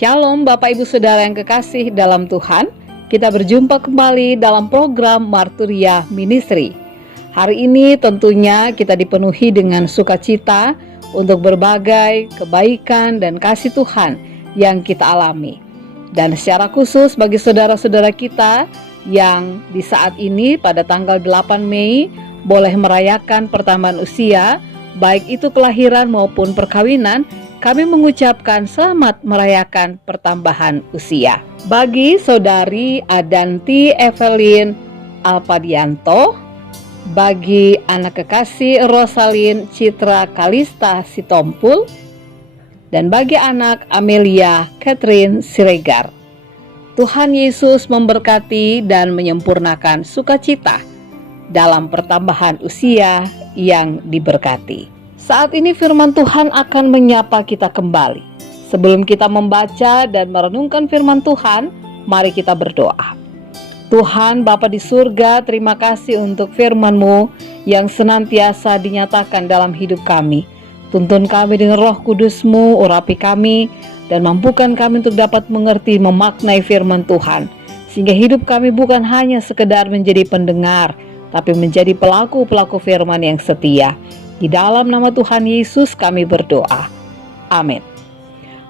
Shalom Bapak Ibu Saudara yang kekasih dalam Tuhan. Kita berjumpa kembali dalam program Marturia Ministry. Hari ini tentunya kita dipenuhi dengan sukacita untuk berbagai kebaikan dan kasih Tuhan yang kita alami. Dan secara khusus bagi saudara-saudara kita yang di saat ini pada tanggal 8 Mei boleh merayakan pertambahan usia, baik itu kelahiran maupun perkawinan, kami mengucapkan selamat merayakan pertambahan usia. Bagi saudari Adanti Evelyn Alpadianto, bagi anak kekasih Rosalin Citra Kalista Sitompul, dan bagi anak Amelia Catherine Siregar. Tuhan Yesus memberkati dan menyempurnakan sukacita dalam pertambahan usia yang diberkati. Saat ini firman Tuhan akan menyapa kita kembali. Sebelum kita membaca dan merenungkan firman Tuhan, mari kita berdoa. Tuhan Bapa di surga, terima kasih untuk firman-Mu yang senantiasa dinyatakan dalam hidup kami. Tuntun kami dengan Roh Kudus-Mu, urapi kami, dan mampukan kami untuk dapat mengerti, memaknai firman Tuhan. Sehingga hidup kami bukan hanya sekedar menjadi pendengar, tapi menjadi pelaku-pelaku firman yang setia. Di dalam nama Tuhan Yesus kami berdoa. Amin.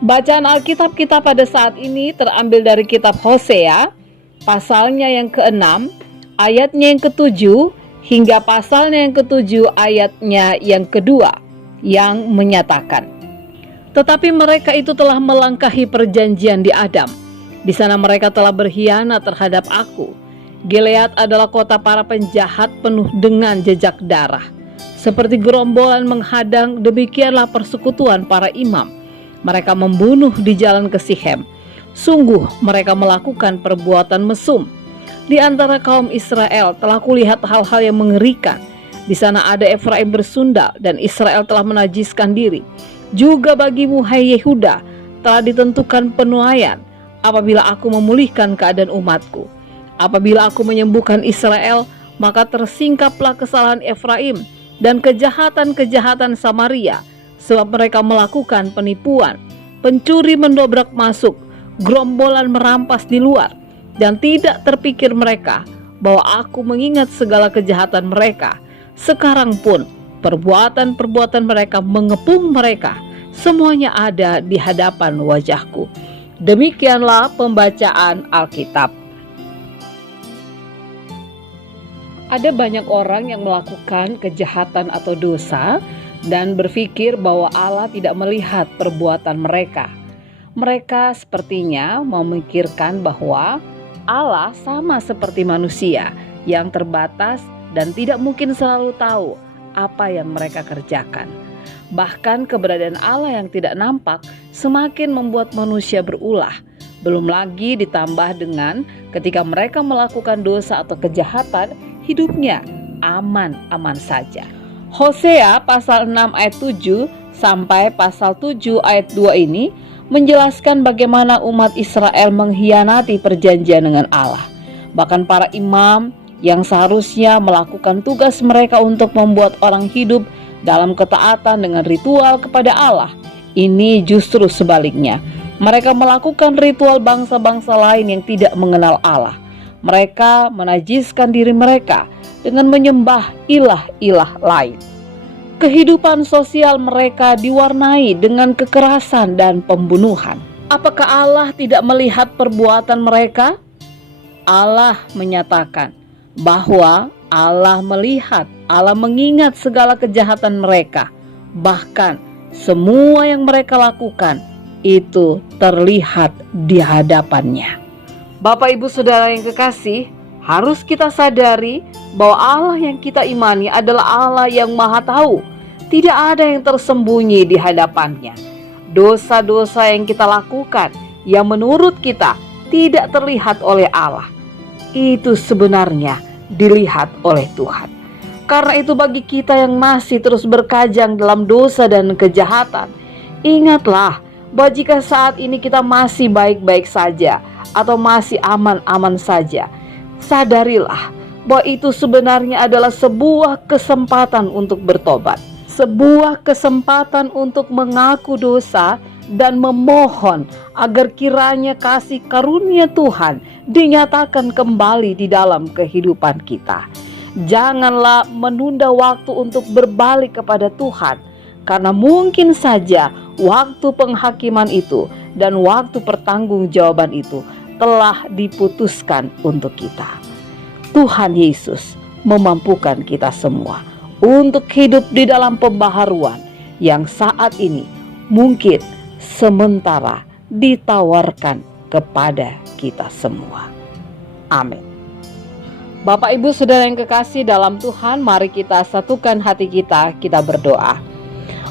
Bacaan Alkitab kita pada saat ini terambil dari kitab Hosea, pasalnya yang ke-6, ayatnya yang ke-7, hingga pasalnya yang ke-7, ayatnya yang ke-2, yang menyatakan, tetapi mereka itu telah melangkahi perjanjian di Adam. Di sana mereka telah berkhianat terhadap aku. Gilead adalah kota para penjahat penuh dengan jejak darah. Seperti gerombolan menghadang, demikianlah persekutuan para imam. Mereka membunuh di jalan ke Sihem. Sungguh mereka melakukan perbuatan mesum. Di antara kaum Israel telah kulihat hal-hal yang mengerikan. Di sana ada Efraim bersundal dan Israel telah menajiskan diri. Juga bagimu hai Yehuda telah ditentukan penuaian apabila aku memulihkan keadaan umatku. Apabila aku menyembuhkan Israel, maka tersingkaplah kesalahan Efraim dan kejahatan-kejahatan Samaria, sebab mereka melakukan penipuan, pencuri mendobrak masuk, gerombolan merampas di luar, dan tidak terpikir mereka bahwa aku mengingat segala kejahatan mereka. Sekarang pun perbuatan-perbuatan mereka mengepung mereka, semuanya ada di hadapan wajahku. Demikianlah pembacaan Alkitab. Ada banyak orang yang melakukan kejahatan atau dosa dan berpikir bahwa Allah tidak melihat perbuatan mereka. Mereka sepertinya memikirkan bahwa Allah sama seperti manusia yang terbatas dan tidak mungkin selalu tahu apa yang mereka kerjakan. Bahkan keberadaan Allah yang tidak nampak semakin membuat manusia berulah. Belum lagi ditambah dengan ketika mereka melakukan dosa atau kejahatan, hidupnya aman-aman saja. Hosea pasal 6 ayat 7 sampai pasal 7 ayat 2 ini menjelaskan bagaimana umat Israel mengkhianati perjanjian dengan Allah. Bahkan para imam yang seharusnya melakukan tugas mereka untuk membuat orang hidup dalam ketaatan dengan ritual kepada Allah, ini justru sebaliknya. Mereka melakukan ritual bangsa-bangsa lain yang tidak mengenal Allah. Mereka menajiskan diri mereka dengan menyembah ilah-ilah lain. Kehidupan sosial mereka diwarnai dengan kekerasan dan pembunuhan. Apakah Allah tidak melihat perbuatan mereka? Allah menyatakan bahwa Allah melihat, Allah mengingat segala kejahatan mereka. Bahkan semua yang mereka lakukan itu terlihat di hadapannya. Bapak Ibu Saudara yang kekasih, harus kita sadari bahwa Allah yang kita imani adalah Allah yang Maha Tahu. Tidak ada yang tersembunyi di hadapannya. Dosa-dosa yang kita lakukan yang menurut kita tidak terlihat oleh Allah, itu sebenarnya dilihat oleh Tuhan. Karena itu bagi kita yang masih terus berkajang dalam dosa dan kejahatan, ingatlah bahwa jika saat ini kita masih baik-baik saja atau masih aman-aman saja, sadarilah bahwa itu sebenarnya adalah sebuah kesempatan untuk bertobat, sebuah kesempatan untuk mengaku dosa dan memohon agar kiranya kasih karunia Tuhan dinyatakan kembali di dalam kehidupan kita. Janganlah menunda waktu untuk berbalik kepada Tuhan, karena mungkin saja waktu penghakiman itu dan waktu pertanggungjawaban itu telah diputuskan untuk kita. Tuhan Yesus memampukan kita semua untuk hidup di dalam pembaharuan yang saat ini mungkin sementara ditawarkan kepada kita semua. Amin. Bapak Ibu Saudara yang kekasih dalam Tuhan, mari kita satukan hati kita berdoa.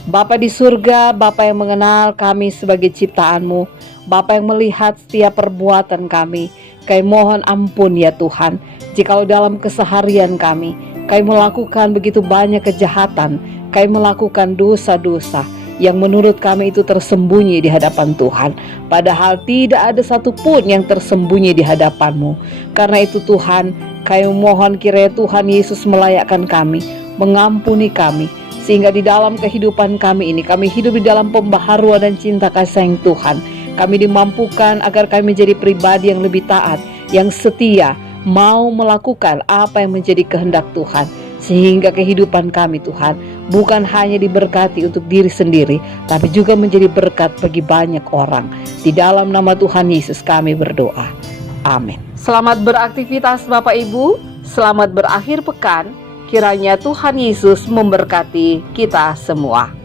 Bapa di surga, Bapa yang mengenal kami sebagai ciptaan-Mu, Bapa yang melihat setiap perbuatan kami, kami mohon ampun ya Tuhan, jikalau dalam keseharian kami melakukan begitu banyak kejahatan, kami melakukan dosa-dosa yang menurut kami itu tersembunyi di hadapan Tuhan, padahal tidak ada satupun yang tersembunyi di hadapan-Mu. Karena itu Tuhan, kami mohon kiranya Tuhan Yesus melayakkan kami, mengampuni kami, sehingga di dalam kehidupan kami ini, kami hidup di dalam pembaharuan dan cinta kasih sayang Tuhan. Kami dimampukan agar kami menjadi pribadi yang lebih taat, yang setia, mau melakukan apa yang menjadi kehendak Tuhan, sehingga kehidupan kami Tuhan bukan hanya diberkati untuk diri sendiri, tapi juga menjadi berkat bagi banyak orang. Di dalam nama Tuhan Yesus kami berdoa. Amin. Selamat beraktivitas Bapak Ibu, selamat berakhir pekan. Kiranya Tuhan Yesus memberkati kita semua.